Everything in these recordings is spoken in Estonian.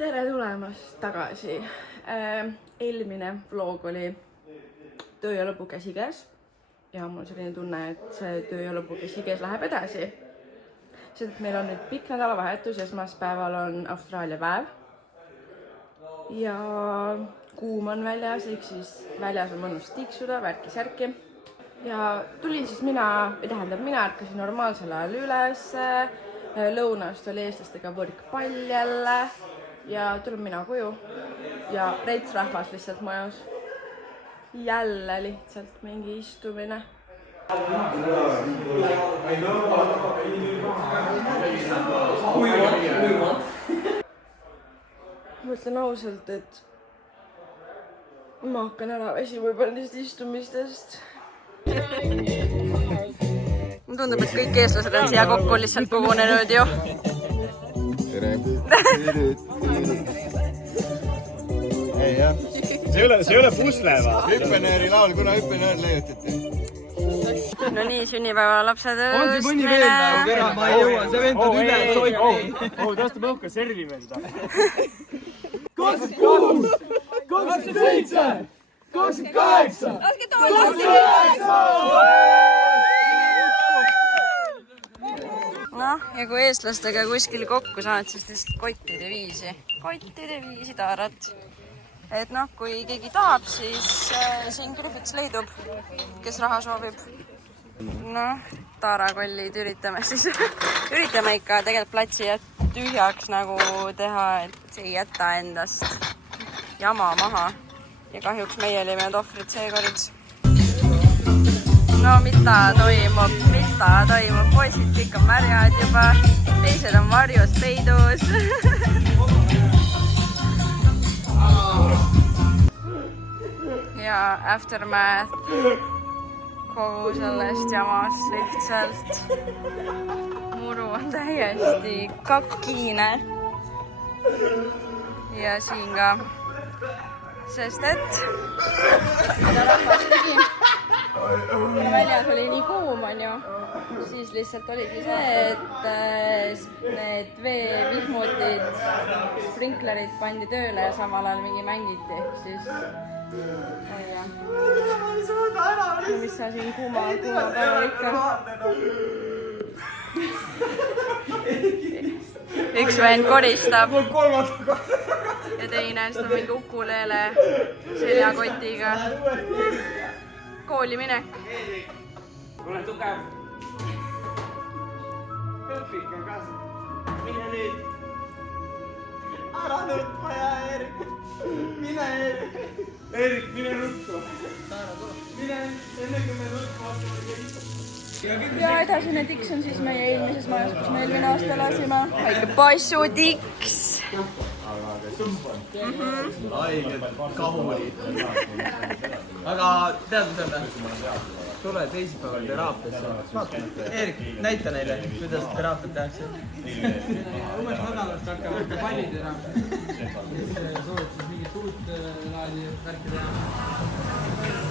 Tere tulemast tagasi. Eelmine vlog oli töö ja lõbu käsikäes ja mul on selline tunne, et see töö ja lõbu käsikäes läheb edasi. Sest et meil on nüüd pikk nädalavahetus, esmaspäeval on Austraalia päev ja kuum on väljas, ehk siis väljas on mõnus tiksuda, värki-särki. Ja tulin siis mina ärkasin normaalsel ajal üles, lõunast oli eestlastega võrkpall jälle ja tulen mina koju ja reits rahvas lihtsalt majas. Jälle lihtsalt mingi istumine. Ma ütlen ausalt, et ma hakkan ära väsima võib-olla nendest istumistest. Mulle tundub, et kõik eestlased on siia kokku lihtsalt kogunenud ju. Tere! Ei jah. See ei ole pusle va? Hüppenööri laul, kuna hüppenöör leiutati. No nii, sünnipäeva lapse tõstmine. On see mõni veel nagu kera? Ma ei jõua, see vend on üle soiti. Tõesti mõhka servime seda. 26, 27, 28, 29! Noh, ja kui eestlastega kuskil kokku saad, siis lihtsalt kottide viisi taarat. Et noh, kui keegi tahab, siis siin Griffiths leidub, kes raha soovib. Noh, taarakollid üritame ikka tegelikult platsi tühjaks nagu teha, et see ei jäta endast jama maha. Ja kahjuks meie olime need ohvrid seekord. No mida toimub? Poisid kõik on märjad juba, teised on varjus peidus. Ja aftermath kogu sellest jamast lihtsalt. Muru on täiesti kakine. Ja siin ka. Sest et mida rahvas tegi. Väljas oli nii kuum, on ju. Siis lihtsalt oligi see, et need veevihmutid, sprinklerid pandi tööle ja samal ajal mingi mängiti. Siis mis sa siin kuuma päeval ikka? Üks vend koristab ja teine istub mingi ukuleele seljakotiga. Kooli minek. Ole tugev. Õpik on kaasa. Mine nüüd. Ära nutma ja Erik. Mine Erik. Erik, mine nutma. Mine enne kui me nutma hakkame. Ja edasine tiks on siis meie eelmises majas, kus me eelmine aasta lasime. Väike passu tiks. Haiged kahulid. Aga tead seda? Tule teisipäeval teraapiasse. Erik, näita neile, kuidas teraapiat tehakse. Umbes nädalast hakkavad ka palliteraapia. Soovitus mingit uut laadi värki teha.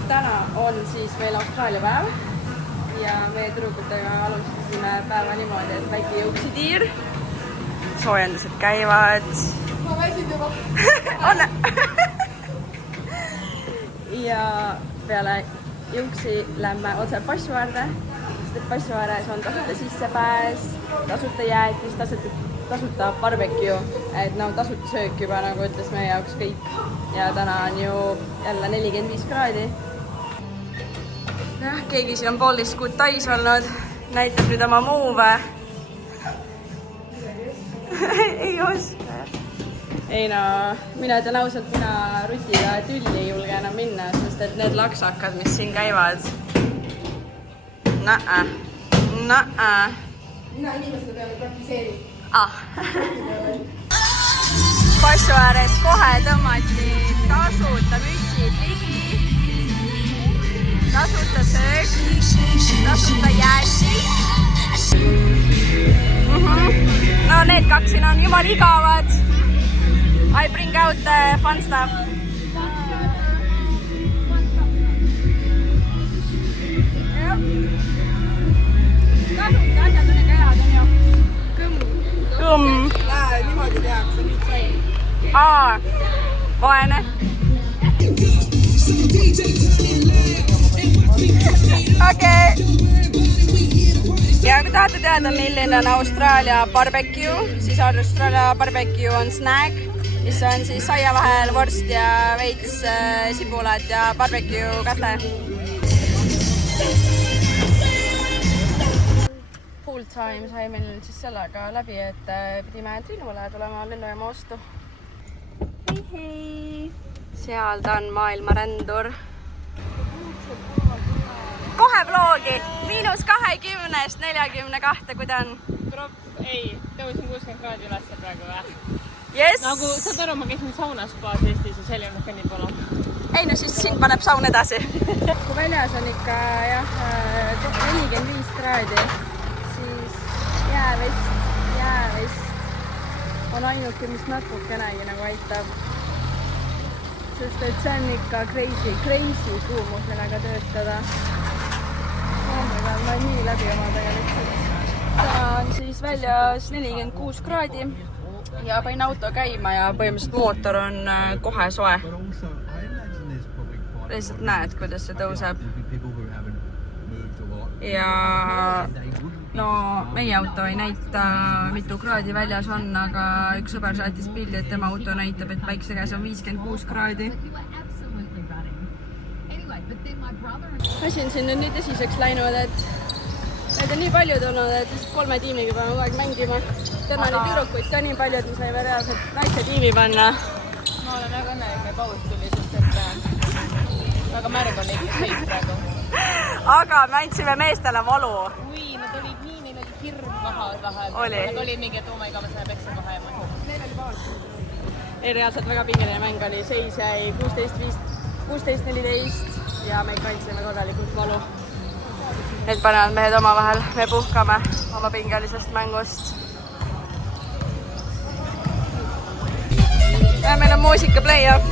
Täna on siis meil Austraalia päev ja meie tüdrukutega alustasime päeva niimoodi, et väike jõuksitiir. Soojendused käivad. Ma väsid juba. Anne! Ja peale jõuksi lähme otse passu äärde, sest et passu ääres on tasuta sissepääs, tasuta jäätis, tasuta barbecue, et no tasuta söök juba nagu ütles meie jaoks kõik. Ja täna on ju jälle 45 kraadi. Jah, keegi siin on poolteist kuud tais olnud, näitab nüüd oma moove. Ei oska. Ei no, mina ütlen ausalt, mina rutiga tülli ei julge enam minna, sest et need laksakad, mis siin käivad. Näe. Mina inimesed peale praktiseerin. Passu ääres kohe tõmmati tasuta mütsid ligi. Tasuta söök, tasuta jäätis. No need kaks siin on jumal igavad. I bring out the fun stuff. Tasuta asjad on ikka head, on ju? Kõmm. Niimoodi tehakse, nüüd sai. vaene. Okei. Ja kui tahate teada, milline on Austraalia barbecue, siis Austraalia barbecue on snag, mis on siis saia vahel vorst ja veits sibulat ja barbecue käte. Full time sai meil siis sellega läbi, et pidime Triinule tulema lennujaama ostu. Hei hei! Seal ta on maailmarändur. Kohe vloogi! -20-st 42, kui ta on? Ei, tõusin 60 kraadi ülesse praegu või? Yes! Nagu, saad aru, ma käisin saunaspaas Eestis ja seal ei olnud kõnni poole. Ei no siis sind paneb saun edasi. Kui väljas on ikka jah, 45 kraadi, siis jäävest on ainuke, mis natukenegi nagu aitab. Sest et see on ikka crazy kuumus, millega töötada. Oh my god, ma olen nii läbi oma tegelikult. Täna on siis väljas 46 kraadi ja panin auto käima ja põhimõtteliselt mootor on kohe soe. Lihtsalt näed, kuidas see tõuseb. Ja no meie auto ei näita, mitu kraadi väljas on, aga üks sõber saatis pildi, et tema auto näitab, et päikse käes on 56 kraadi. Asi on siin nüüd esiseks läinud, et need on nii palju tulnud, et lihtsalt 3 tiimiga peame kogu aeg mängima. Täna oli tüdrukuid ka nii palju, et me saime reaalselt väikse tiimi panna. Ma olen väga õnnelik, me paus tuli, sest et väga märg on ikka seis praegu. Aga me andsime meestele valu. Ui, nad olid nii, neil oli hirm vahel. Oli. Nad olid mingi, et iga me saime peksa kohe ja Neil oli paus. Ei, reaalselt väga pingeline mäng oli. Seis jäi 16-14 ja me kandsime korralikult valu. Need panevad mehed oma vahel, me puhkame oma pingelisest mängust. Ja meil on muusika play-up.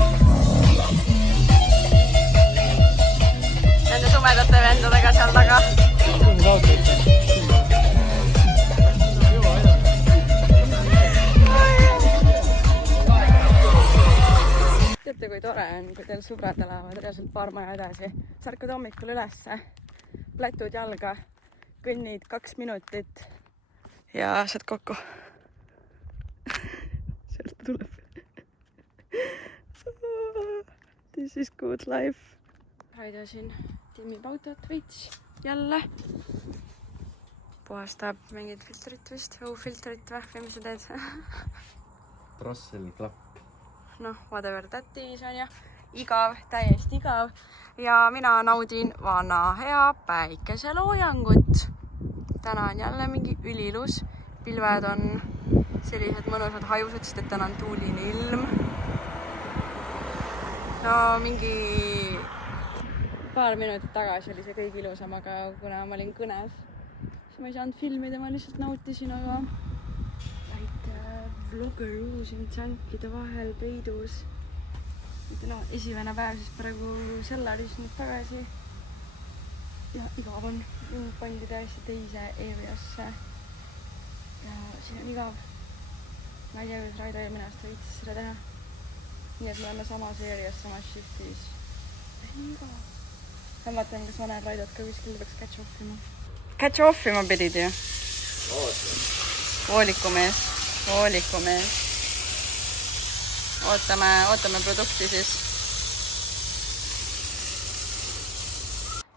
Nende tumedate vendadega seal taga. Teate, kui tore on, kui teil sõbrad elavad reaalselt paar maja edasi. Sa ärkad hommikul ülesse, plätud jalga, kõnnid 2 minutit ja saad kokku. Sealt tuleb. This is good life. Raidasin tiimib autot veits jälle. Puhastab mingid filtrit vist, õhufiltrit või mis sa teed? Russell klapp. Noh, whatever that is on ju. Igav, täiesti igav. Ja mina naudin vana hea päikeseloojangut. Täna on jälle mingi ülilus. Pilved on sellised mõnusad hajused, sest et täna on tuuline ilm. No mingi paar minutit tagasi oli see kõige ilusam, aga kuna ma olin kõnes, siis ma ei saanud filmida, ma lihtsalt nautisin, aga vlogger uusin tsänkide vahel peidus. No, esimene päev siis praegu Sellaris nüüd tagasi. Ja igav on. Mind pandi täiesti teise areasse. Ja siin on igav. Ma ei tea, kuidas Raido eelmine aasta võitis seda teha. Nii et me oleme samas areas, samas shiftis. See on igav. Ma vaatan, kas ma näen Raidot ka kuskil peaks catch offima. Catch offima pidid ju? Voolikumees. Ootame produkti siis.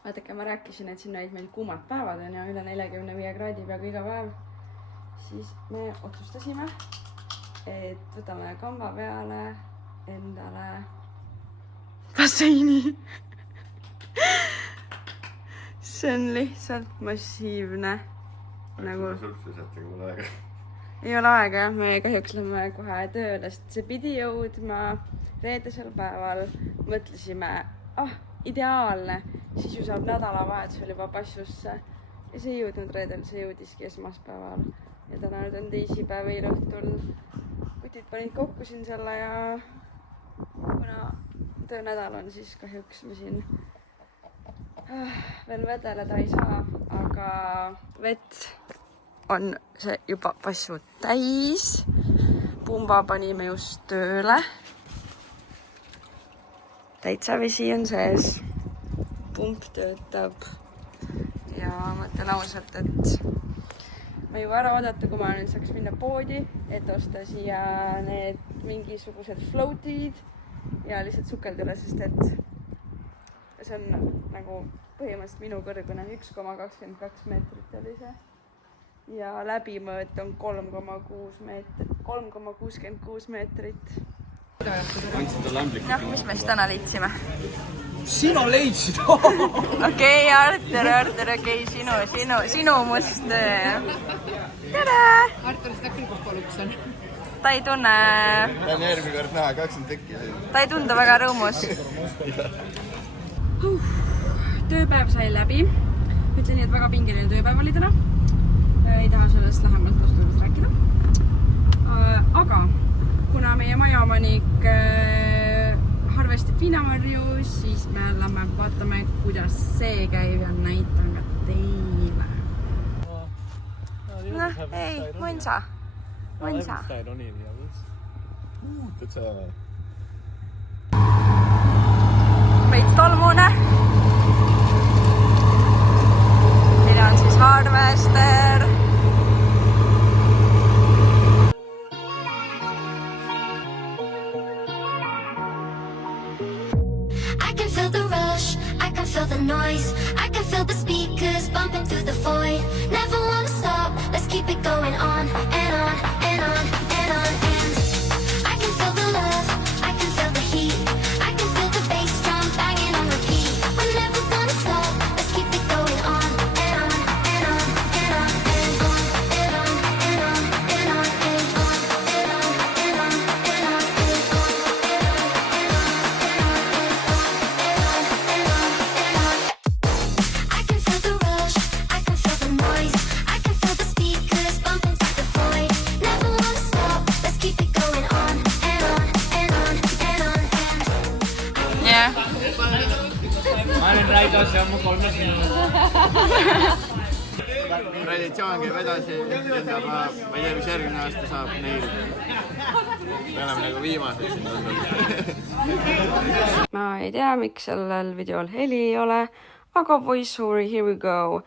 Vaadake, ma rääkisin, et siin olid meil kuumad päevad on ja üle 45 kraadi peaaegu iga päev. Siis me otsustasime, et võtame kamba peale endale basseini. See on lihtsalt massiivne. Nagu ei ole aega, jah, me kahjuks lähme kohe tööle, sest see pidi jõudma reedesel päeval. Mõtlesime, ideaalne, siis ju saab nädalavahetusel juba passusse. Ja see ei jõudnud reedel, see jõudiski esmaspäeval. Ja täna nüüd on teisipäev eilõhtul. Kutid panid kokku siin selle ja kuna töönädal on, siis kahjuks me siin veel vedeleda ei saa, aga vett on see juba passu täis. pumba panime just tööle. Täitsa vesi on sees. Pump töötab. Ja ma ütlen ausalt, et ma ei jõua ära oodata, kui ma nüüd saaks minna poodi, et osta siia need mingisugused floatid ja lihtsalt sukeldada, sest et see on nagu põhimõtteliselt minu kõrgune 1,22 meetrit oli see. Ja läbimõõt on 3,66 meetrit. Noh, mis me siis täna leidsime? Sina leidsid! Okei, Artur, okei, sinu must töö. Tere! Artur, seda küll, kus paluks on. Ta ei tunne... Ta on järgmine kord näha, 20 tekki. Ta ei tundu väga rõõmus. Tööpäev sai läbi. Ütlen nii, et väga pingeline tööpäev oli täna. Ei taha sellest lähemalt vastusest rääkida. Aga kuna meie majaomanik harvestab viinamarju, siis me lähme vaatame, kuidas see käib ja näitan ka teile. Noh, ei, mõnsa. Veits tolmune. Meil on siis harvester. I can feel the rush, I can feel the noise, I can feel the speakers bumping through the void. Never wanna stop, let's keep it going on and on and on and on. And I can feel the love, I can feel the heat, I can feel the bass drum banging on repeat. We're never gonna stop, let's keep it going on and on and on and on and on and on and on and on and on and on and on and on and on. I can feel the rush, I can feel the noise, I can feel the speakers bumping through the void. Never wanna stop, let's keep it going on and on and on and on and Jah. Ma olen Raidos ja mu 3 minutit. Traditsioon käib edasi, ma ei tea, mis järgmine aasta saab neil. Me oleme nagu viimased siin tundub. Ma ei tea, miks sellel videol heli ei ole, aga voiceover, here we go.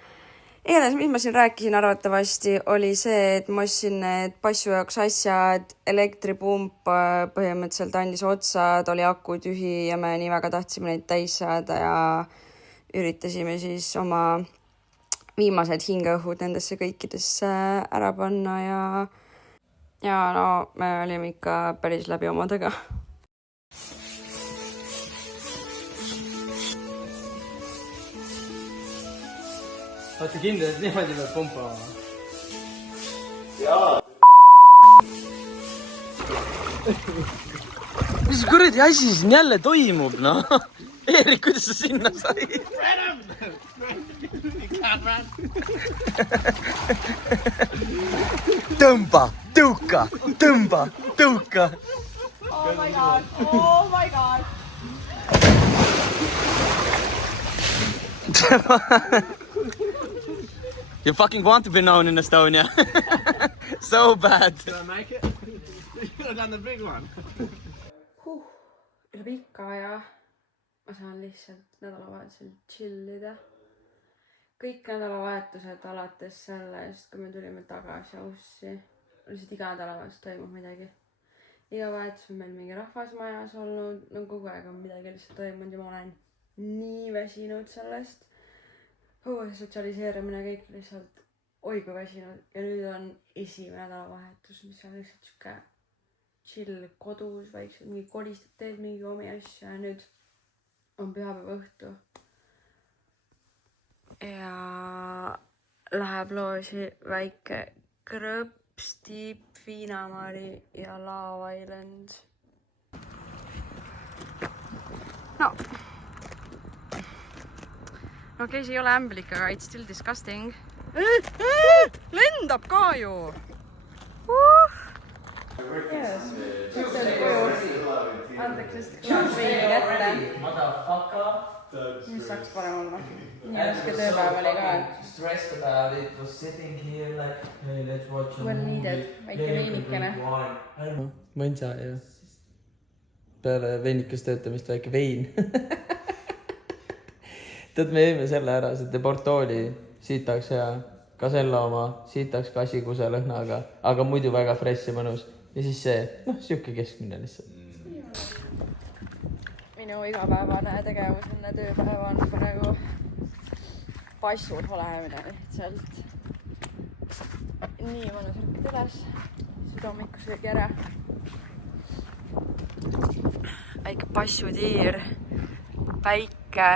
Eeles, mis ma siin rääkisin arvatavasti, oli see, et ma ostsin need passu jaoks asjad, elektripump põhimõtteliselt andis otsa, oli aku tühi ja me nii väga tahtsime neid täis saada ja üritasime siis oma viimased hingeõhud nendesse kõikidesse ära panna ja no me olime ikka päris läbi omadega. Olete kindel, et niimoodi peab pumpama? Mis kuradi asi siin jälle toimub, noh? Eerik, kuidas sa sinna said? Tõmba, tõuka, tõmba, tõuka. Oh my god, oh my god. You fucking want to be known in Estonia. So bad. Did I make it? You could have done the big one. Üle pika aja ma saan lihtsalt nädalavahetusel chillida. Kõik nädalavahetused alates sellest, kui me tulime tagasi Aussi. Lihtsalt iga nädalavahetus toimub midagi. Iga vahetus on meil mingi rahvasmajas olnud. No kogu aeg on midagi lihtsalt toimunud ja ma olen nii väsinud sellest. Sotsialiseerimine kõik lihtsalt oigu väsinud. Ja nüüd on esimene nädalavahetus, mis on lihtsalt siuke chill kodus, vaikselt mingi kolistad, teed mingi omi asja ja nüüd on pühapäeva õhtu. Ja läheb loosi väike krõpstiip, Viinamari ja Lava Island. No. Okei, see ei ole ämblik, aga it's still disgusting. Lendab ka ju! Yes, nüüd on koju. Andeks lihtsalt klaas veini kätte. mis saaks parem olla? nii raske tööpäev oli ka. Stressed about it, was sitting here like hey, let's watch a Well needed, väike veinikene. Mõnsa ja peale veinikas töötamist väike vein. Tead, me jõime selle ära, see Deportoli sitaks hea, Casella oma sitaks kassikuse lõhnaga, aga muidu väga fresh ja mõnus. Ja siis see, siuke keskmine lihtsalt. Minu igapäevane tegevus enne tööpäeva on praegu passul olemine lihtsalt. Nii mõnus ärkida üles, süda hommikus kõik ära. Väike passutiir, päike.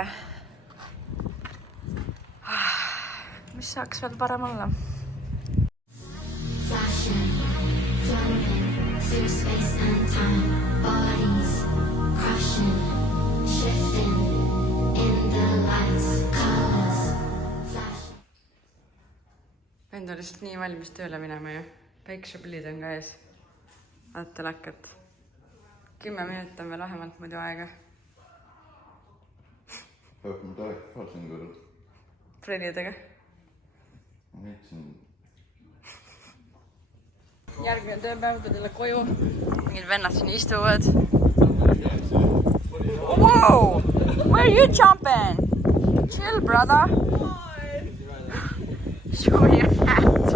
Mis saaks veel parem olla? Flashing, floating through space and time. Bodies crushing, shifting in the lights, colors flashing. Vend on lihtsalt nii valmis tööle minema ju. Päikesepillid on ka ees. Vaata läkkat. 10 minutit on veel vähemalt muidu aega. Ma tahtsin kõrval. Trennidega. Ma heitsin. Järgmine tööpäev, kui teile koju. Mingid vennad siin istuvad. Wow! Where are you jumping? Chill, brother. Show your hat.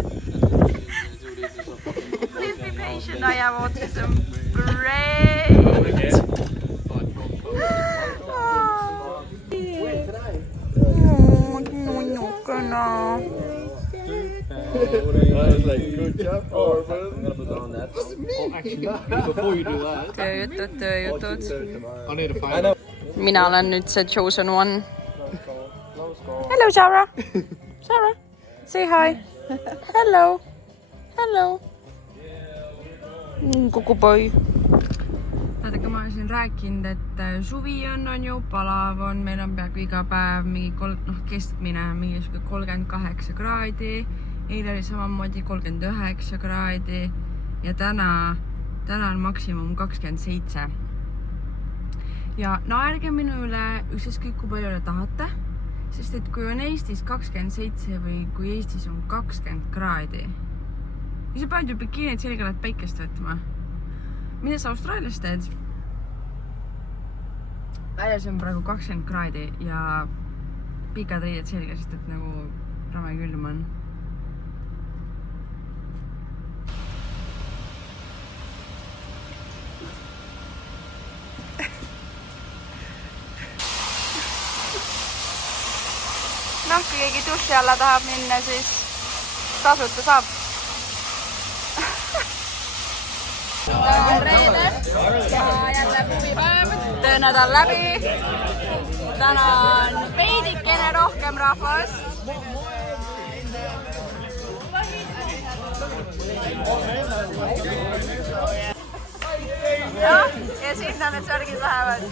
Please be patient, I have autism. Great! I was like, good job, Corbin. I'm gonna put on that. What's me? Actually, before you do that. Tööjutud. I need to find out. Mina olen nüüd see chosen one. Hello, Sarah. Sarah, say hi. Hello. Hello. Kuku boy. Vaadake, ma olen siin rääkinud, et suvi on ju, palav on, meil on peaaegu iga päev mingi keskmine, mingi 38 kraadi. Eile oli samamoodi 39 kraadi ja täna on maksimum 27. Ja naerge minu üle ükskõik kui palju tahate, sest et kui on Eestis 27 või kui Eestis on 20 kraadi, siis sa paned ju bikiinid selga, lähed päikest võtma. Mida sa Austraalias teed? Väljas on praegu 20 kraadi ja pikad riied selga, sest et nagu rame külm on. Kui keegi duši alla tahab minna, siis tasuta saab. Täna on reede ja jälle puvipäev. Töönädal läbi. Täna on veidikene rohkem rahvast. Ja sinna need särgid lähevad.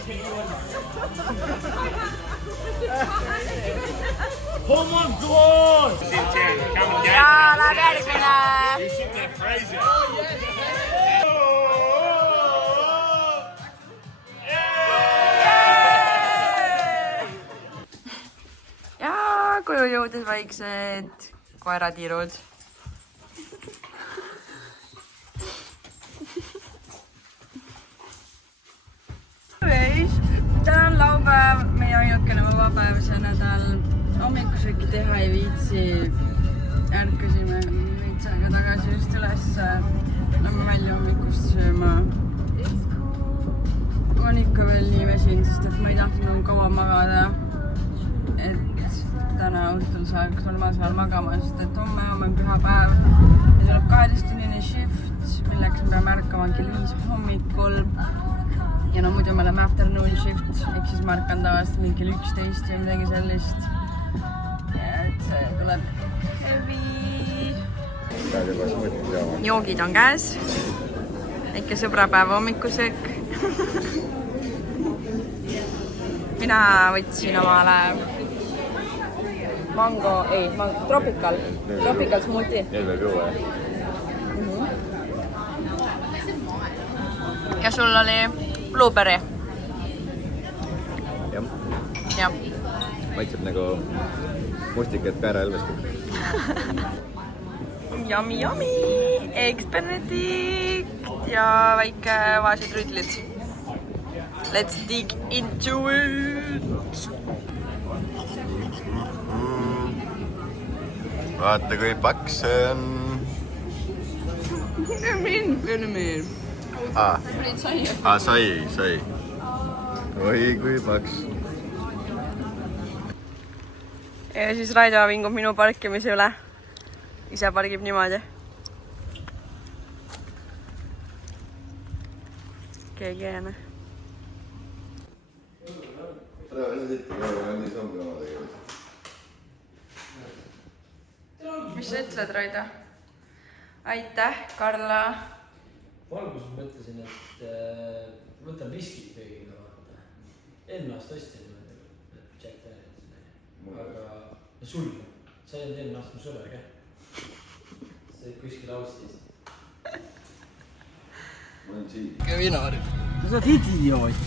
Oh my god! Ja läheb järgmine. Ja koju jõudes väiksed koeratirud. Täna on laupäev, meie ainukene vaba päev see nädal. Hommikusööki teha ei viitsi. Ärkasime veits aega tagasi just üles. Lähme välja hommikust sööma. Ma olen ikka veel nii väsinud, sest et ma ei tahtnud kaua magada. Et täna õhtul saaks normaalsel magama, sest et homme on pühapäev. Ja tuleb 12-tunnine shift, milleks me peame ärkama kell 5 hommikul. Ja no muidu me oleme afternoon shift, ehk siis ma ärkan tavaliselt mingi 11 või midagi sellist. Et see tuleb heavy. Joogid on käes. Väike sõbrapäeva hommikusöök. Mina võtsin omale tropical smoothie. Need võib juua, Ja sul oli blueberry. jah . maitseb nagu mustikad kaerahelvestik . Yummy, yummy! Eggs Benedict ja väike vaesed rüütlid. Let's dig into it! vaata kui paks see on . sai . oi kui paks . Ja siis Raido vingub minu parkimise üle. Ise pargib niimoodi. Keegi jääne. Mis sa ütled, Raido? Aitäh, Karla. ma alguses mõtlesin, et võtan riskid kõigiga vaata . Eelmine aasta ostsin Jack Daniels , aga sul , sa ei olnud eelmine aasta mu sõber ka . sa olid kuskil Austis . sa oled idioot .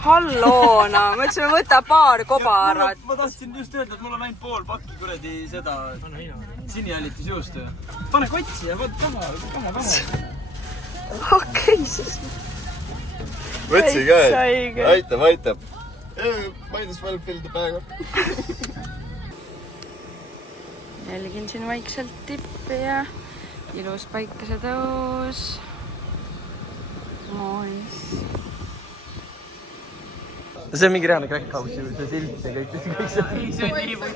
Halloona, ma ütlesin, võta paar kobarat. ma tahtsin just öelda, et mul on ainult pool pakki kuradi seda sinihällitusjuustu . pane kotsi ja võt pane . Okei, siis. võtsi ka , Õige. aitab . Might as well fill the bag up . Jälgin siin vaikselt tippi ja ilus päikesetõus . Nice. see on mingi reaalne crack house , see silt ja kõik see . See on nii või.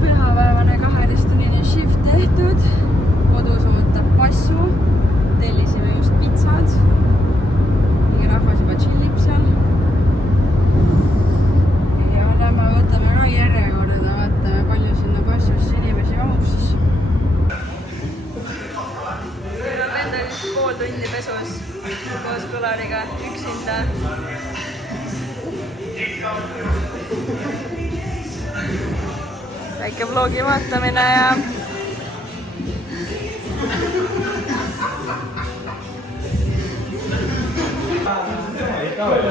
Pühapäevane 12-tunnine shift tehtud. Kodus ootab passu. Tellisime just pitsad. Mingi rahvas juba chillib seal. Ja lähme võtame ka järjekorda. Vaatame, palju sinna passusse inimesi mahub siis. Meil on endal pool tundi pesus koos kõlariga üksinda. Väike vlogi vaatamine ja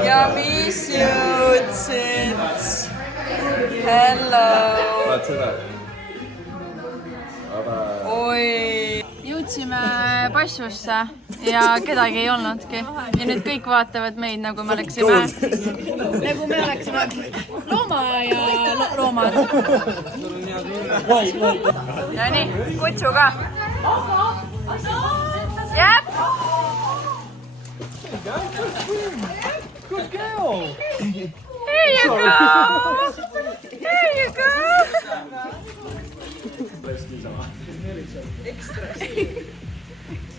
ja mis jõudsid? Hello! vaat seda . Oi! Jõudsime passusse ja kedagi ei olnudki. Ja nüüd kõik vaatavad meid, nagu me oleksime loomad. Ja nii, kutsu ka. Jep! Good girl. Here you go! Here you go!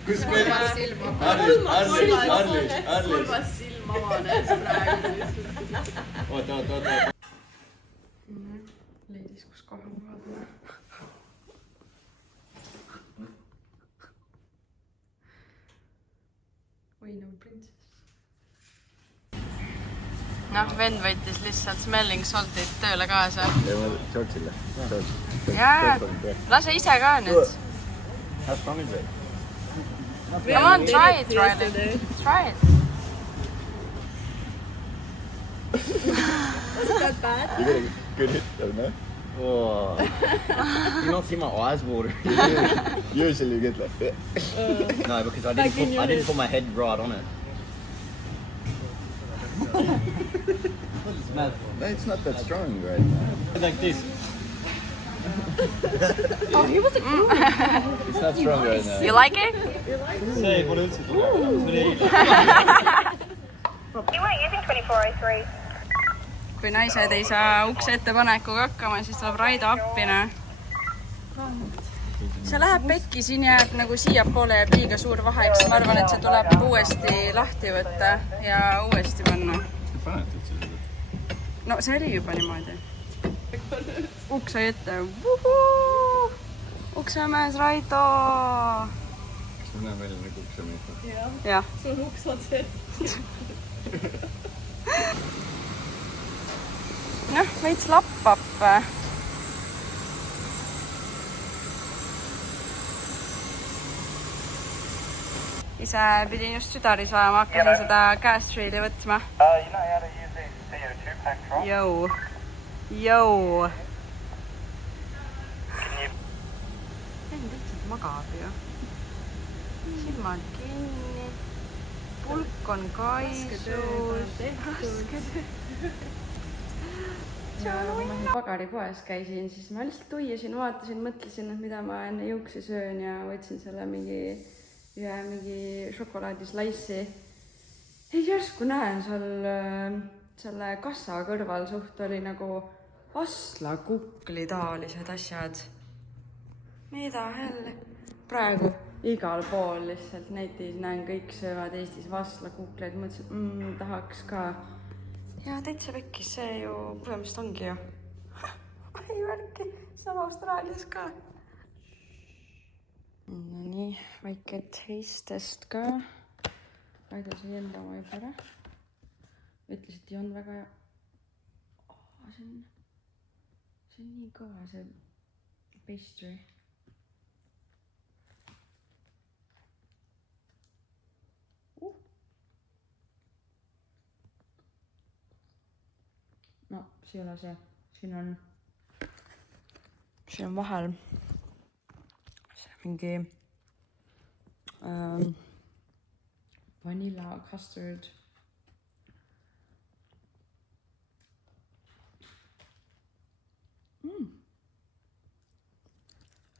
kus meil ? Arlis . silm avanes praegu. oota . Leidis, kus koha vaadata. Oi, nagu printsess. Noh, vend võttis lihtsalt smelling saltid tööle kaasa. George'ile . Jaa, lase ise ka nüüd. Have fun with it . Come on, try it, Riley. Try it. You got a good hit though, no? Oh. You not see my eyes water. Usually you get like that. No, because I didn't put my head right on it. No, it's not that strong right now. Like this. It's not strong right now. You like it? See, pole üldse tugev. You weren't using 2403. Kui naised ei saa ukse ettepanekuga hakkama, siis tuleb Raido appina. See läheb pekki, siin jääb nagu siiapoole jääb liiga suur vahe, eks ma arvan, et see tuleb uuesti lahti võtta ja uuesti panna. No see oli juba niimoodi. Ukse ette. Uksemees Raido! Kas ma näen välja nagu uksemees? Jah. sul on uks otse. Noh, veits lappab. ise pidin just südaris vajama, hakkasin seda Castraili võtma. Jou. Jou. Vend lihtsalt magab ju. Silmad kinni. Pulk on kaisus. Kui ma siin pagaripoes käisin, siis ma lihtsalt uiasin, vaatasin, mõtlesin, et mida ma enne juuksi söön ja võtsin selle mingi šokolaadislaissi. Ja järsku näen selle kassa kõrval suht oli nagu vaslakukli taolised asjad. Mida hell? Praegu igal pool lihtsalt netis näen, kõik söövad Eestis vaslakukleid. Mõtlesin, tahaks ka. Ja täitsa pekkis, see ju põhimõtteliselt ongi ju. Ei värki, sama Austraalias ka. No nii, väike taste-test ka. Raido sai enda oma juba ära. Ütles, et ei olnud väga hea. See on nii kõva see pastry. No, see ei ole see. Siin on vahel see mingi vanilla custard.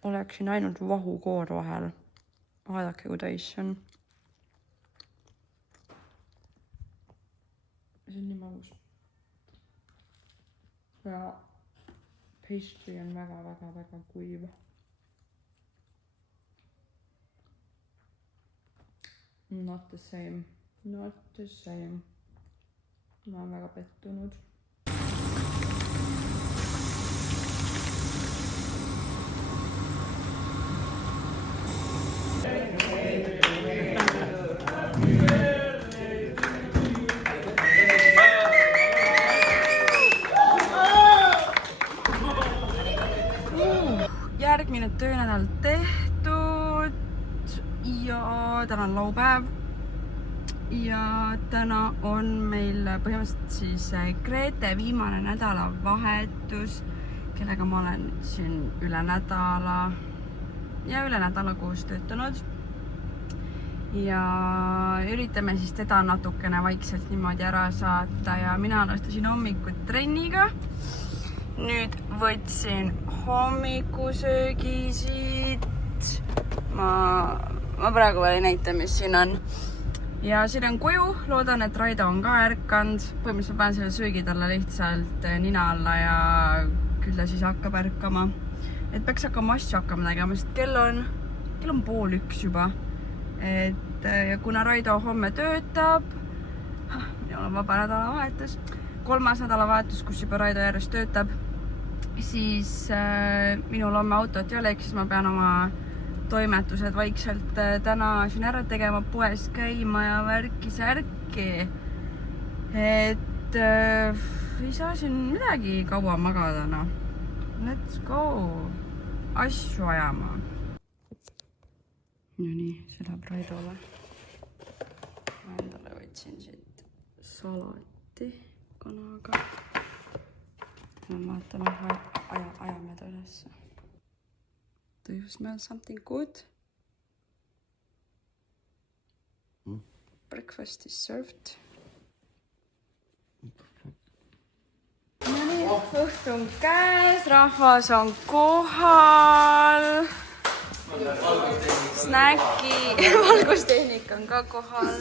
Oleksin ainult vahukoor vahel. Vaadake, kui täis see on. See on nii magus. Ja pastry on väga kuiv. Not the same. Not the same. Ma olen väga pettunud. Järgmine töönädal tehtud ja täna on laupäev ja täna on meil põhimõtteliselt siis Grete viimane nädalavahetus, kellega ma olen siin üle nädala koos töötanud ja üritame siis teda natukene vaikselt niimoodi ära saata ja mina alustasin hommikut trenniga. Nüüd võtsin hommikusöögi siit. Ma praegu veel ei näita, mis siin on. Ja siin on kuju. Loodan, et Raido on ka ärkanud. Põhimõtteliselt panen selle söögi talle lihtsalt nina alla ja küll ta siis hakkab ärkama. Et peaks hakkama asju hakkama tegema, sest kell on 12:30 juba. Ja kuna Raido homme töötab, minul on vaba nädalavahetus, 3. nädalavahetus, kus juba Raido järjest töötab, siis minul homme autot ei ole, siis ma pean oma toimetused vaikselt täna siin ära tegema, poes käima ja värki-särki. Et ei saa siin midagi kaua magada, no. Let's go! Asju ajama. No nii, see läheb Raidole. Ma endale võtsin siit salati kanaga. Vaatame, ajame ta ülesse. Do you smell something good? Breakfast is served. No nii, õhtu on käes, rahvas on kohal. Snäki, valgustehnik on ka kohal.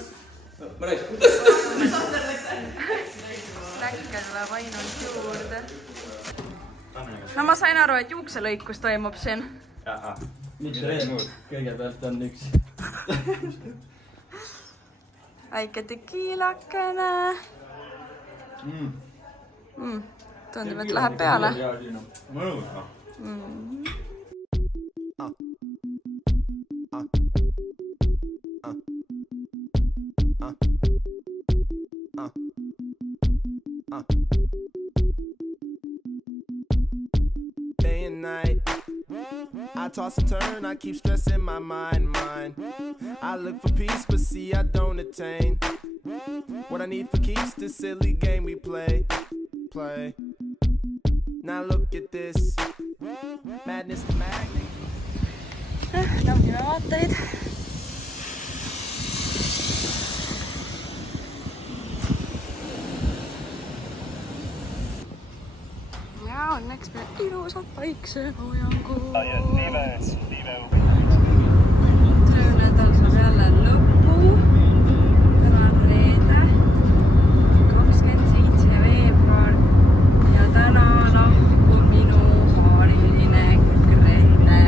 Snäkke tuleb ainult juurde. No ma sain aru, et juukselõikus toimub siin. Miks veel? Kõigepealt on üks. Väike tekiilakene. Tundub, et läheb peale. Mõnus. Day and night. I toss and turn, I keep stressing my mind. I look for peace, but see I don't attain. What I need for keeps this silly game we play. Now look at this. Madness the magnet. Naudime vaateid. Ja õnneks meil ilusad päikseloojangud. Töönädal saab jälle lõppu. Täna on reede, 27. veebruar ja täna lahkub minu paariline Grete.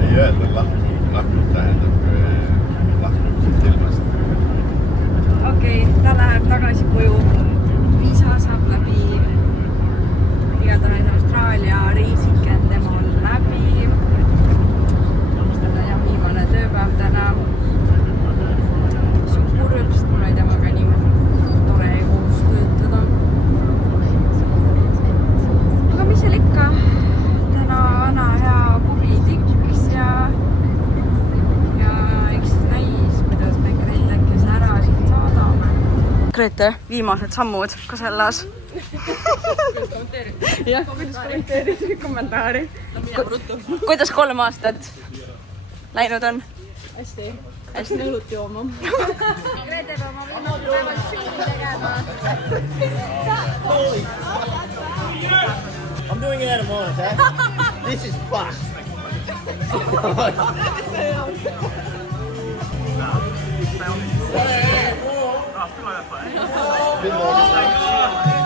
Ei öelda lahkunud tähendab lahkumisest ilmast. Okei, ta läheb tagasi koju. Viisa saab läbi. Igatahes Austraalia reisike on temal läbi. Tal on jah viimane tööpäev täna. See on kurb, sest mul oli temaga nii tore koos töötada. Aga mis seal ikka? Täna vana hea pubi tiks ja eks näis, kuidas me Gretekes ära siit saadame. Grete, viimased sammud Kasellas. Jah, kuidas kommenteerid kommentaari? Kuidas 3 aastat läinud on? Hästi. Hästi. Õlut jooma. Grete peab oma viimasel päeval süüni tegema. I'm doing it at a moment, huh? This is fast. Been more.